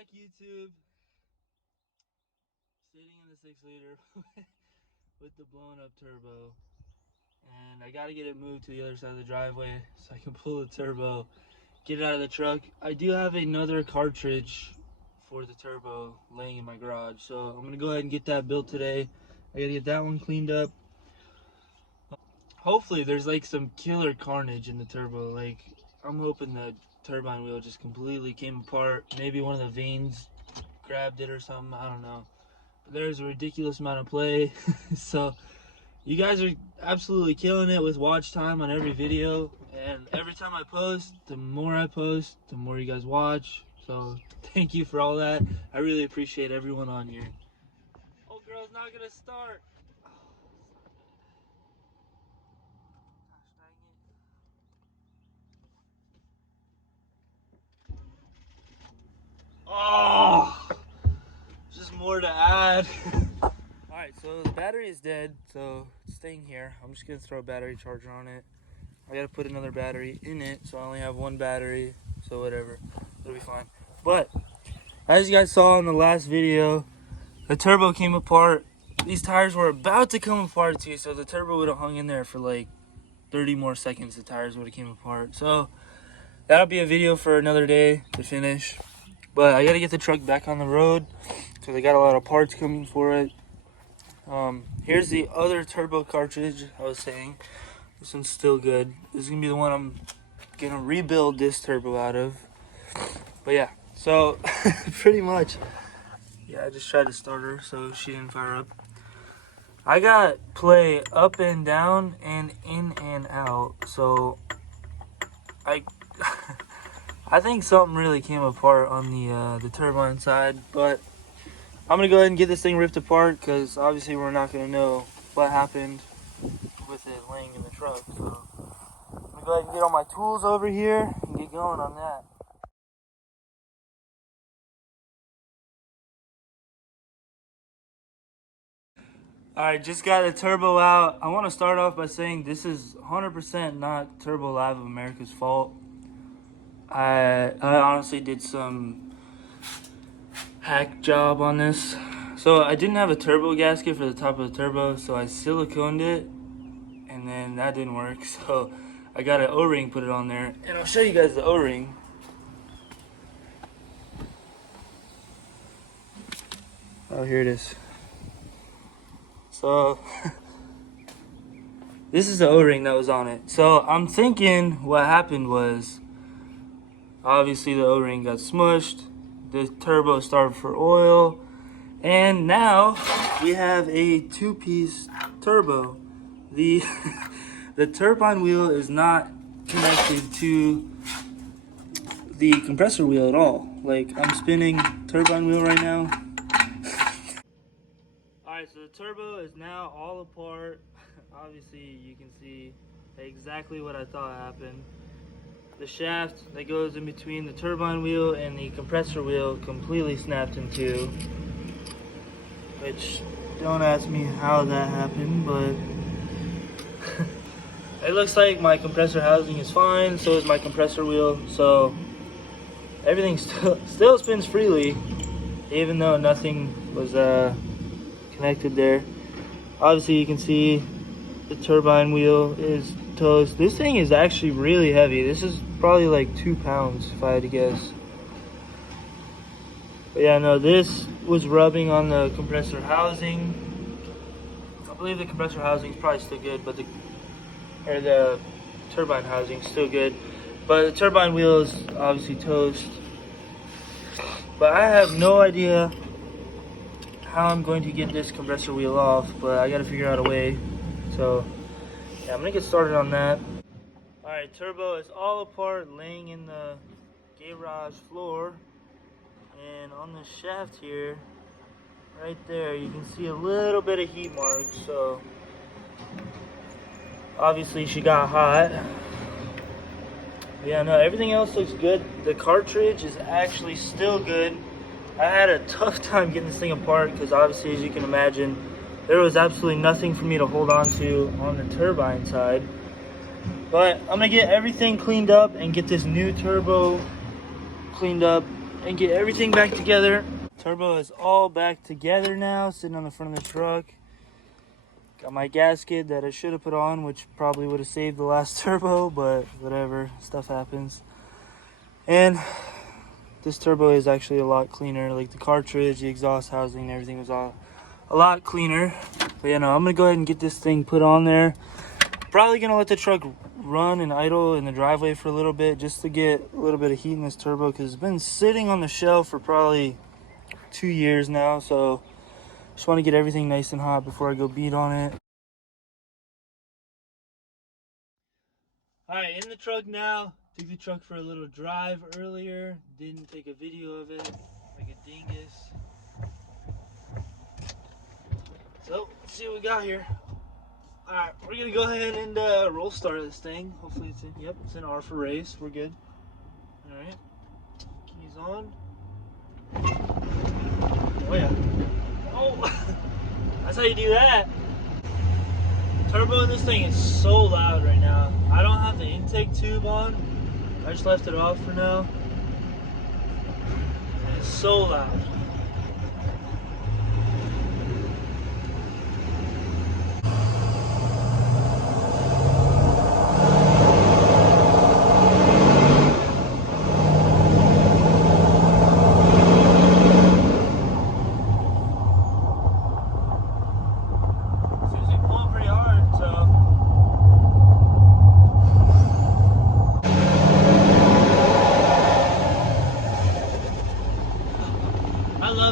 back, YouTube. Sitting in the 6-liter with the blown up turbo. And I gotta get it moved to the other side of the driveway so I can pull the turbo, get it out of the truck. I do have another cartridge for the turbo laying in my garage, so I'm gonna go ahead and get that built today. I gotta get that one cleaned up. Hopefully there's like some killer carnage in the turbo. Like, I'm hoping the turbine wheel just completely came apart. Maybe one of the vanes grabbed it or something, I don't know. But there's a ridiculous amount of play. So you guys are absolutely killing it with watch time on every video, and every time I post, the more you guys watch. So thank you for all that. I really appreciate everyone on here. Oh, girl's not gonna start. Oh, just more to add. Alright, so the battery is dead, so it's staying here. I'm just gonna throw a battery charger on it. I gotta put another battery in it, so I only have one battery, so whatever, it'll be fine. But as you guys saw in the last video, the turbo came apart. These tires were about to come apart too, so the turbo would have hung in there for like 30 more seconds. The tires would have came apart. So that'll be a video for another day to finish. But I gotta get the truck back on the road because I got a lot of parts coming for it. Here's the other turbo cartridge I was saying. This one's still good. This is gonna be the one I'm gonna rebuild this turbo out of. But yeah, so pretty much, yeah, I just tried to start her so she didn't fire up. I got play up and down and in and out, so I think something really came apart on the turbine side, but I'm gonna go ahead and get this thing ripped apart because obviously we're not gonna know what happened with it laying in the truck. So I'm gonna go ahead and get all my tools over here and get going on that. Alright, just got the turbo out. I want to start off by saying this is 100% not Turbo Live of America's fault. I honestly did some hack job on this. So I didn't have a turbo gasket for the top of the turbo, so I siliconed it, and then that didn't work. So I got an O-ring, put it on there, and I'll show you guys the O-ring. Oh, here it is. So this is the O-ring that was on it. So I'm thinking what happened was, obviously the O-ring got smushed, the turbo starved for oil, and now we have a two-piece turbo. The the turbine wheel is not connected to the compressor wheel at all. Like, I'm spinning turbine wheel right now. Alright, so the turbo is now all apart. Obviously you can see exactly what I thought happened. The shaft that goes in between the turbine wheel and the compressor wheel completely snapped in two. Which, don't ask me how that happened, but it looks like my compressor housing is fine, so is my compressor wheel, so everything still spins freely, even though nothing was connected there. Obviously you can see the turbine wheel is toast. This thing is actually really heavy. This is probably like 2 pounds if I had to guess. But yeah, no, this was rubbing on the compressor housing. I believe the compressor housing is probably still good, but the turbine housing is still good. But the turbine wheel is obviously toast. But I have no idea how I'm going to get this compressor wheel off, but I gotta figure out a way. So yeah, I'm gonna get started on that. Alright, turbo is all apart, laying in the garage floor. And on the shaft here, right there, you can see a little bit of heat marks. So obviously she got hot. Yeah, no, everything else looks good. The cartridge is actually still good. I had a tough time getting this thing apart because obviously, as you can imagine, there was absolutely nothing for me to hold on to on the turbine side. But I'm gonna get everything cleaned up and get this new turbo cleaned up and get everything back together. Turbo is all back together now, sitting on the front of the truck. Got my gasket that I should have put on, which probably would have saved the last turbo, but whatever, stuff happens. And this turbo is actually a lot cleaner. Like the cartridge, the exhaust housing, everything was all a lot cleaner. But yeah, no, I'm gonna go ahead and get this thing put on there. Probably gonna let the truck run and idle in the driveway for a little bit just to get a little bit of heat in this turbo, because it's been sitting on the shelf for probably 2 years now. So just want to get everything nice and hot before I go beat on it. All right, in the truck now. Took the truck for a little drive earlier. Didn't take a video of it, like a dingus. So let's see what we got here. All right, we're gonna go ahead and roll start this thing. Hopefully it's in. Yep, it's in R for race. We're good. All right, keys on. Oh yeah. Oh, that's how you do that. Turbo in this thing is so loud right now. I don't have the intake tube on. I just left it off for now. It's so loud.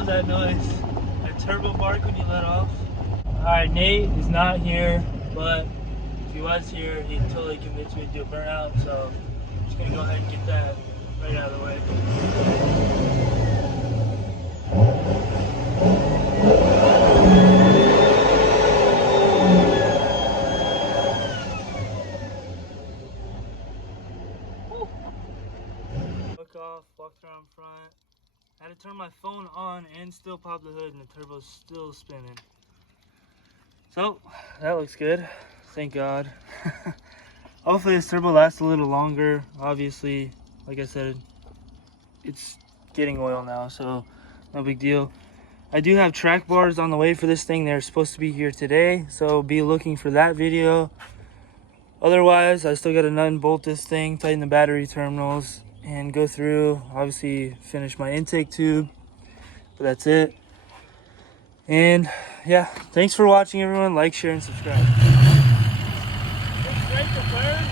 That noise, that turbo bark when you let off. Alright, Nate is not here, but if he was here, he'd totally convince me to do a burnout, so I'm just gonna go ahead and get that right out of the way. Look off, walked around front. I had to turn my phone on and still pop the hood, and the turbo's still spinning. So that looks good, thank God. Hopefully this turbo lasts a little longer. Obviously, like I said, it's getting oil now, so no big deal. I do have track bars on the way for this thing. They're supposed to be here today, so be looking for that video. Otherwise, I still got to nut and bolt this thing, tighten the battery terminals, and go through, obviously finish my intake tube. But that's it. And yeah, thanks for watching, everyone. Like, share, and subscribe. Straight to third.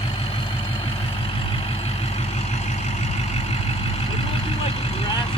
We're looking like a grass.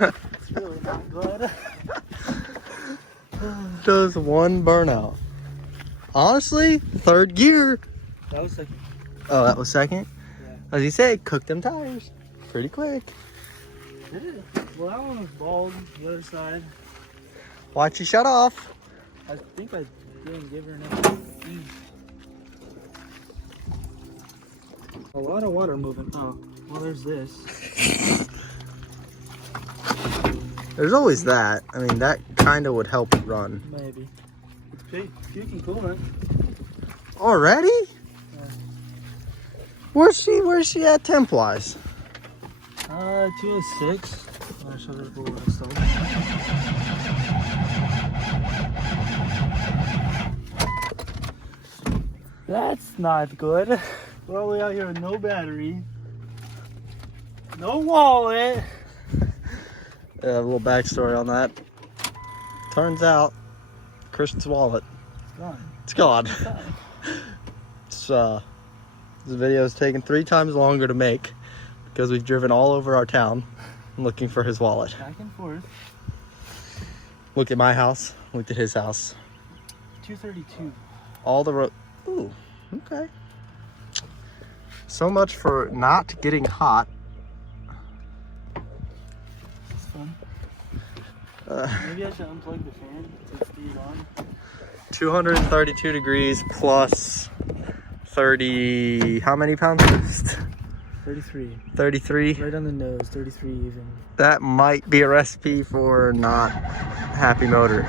It's really not good. Does one burnout. Honestly, third gear. That was second. Oh, that was second? Yeah. As you said, cook them tires. Pretty quick. Did it? Well, that one was bald, the other side. Watch you shut off. I think I didn't give her enough heat. A lot of water moving. Oh, well, there's this. There's always that. I mean, that kind of would help it run. Maybe. It's puking coolant. Already? Yeah. Where's she at temp-wise? 206. I should have pulled that stuff. That's not good. We're all the way out here with no battery, no wallet. A little backstory on that. Turns out, Christian's wallet, It's gone. it's gone. This video is taking 3 times longer to make because we've driven all over our town looking for his wallet. Back and forth. Looked at my house, looked at his house. 232. All the road. Ooh, okay. So much for not getting hot. It's fun. Maybe I should unplug the fan to stay on. 232 degrees plus 30. How many pounds? 33. 33. Right on the nose, 33 even. That might be a recipe for not happy motor.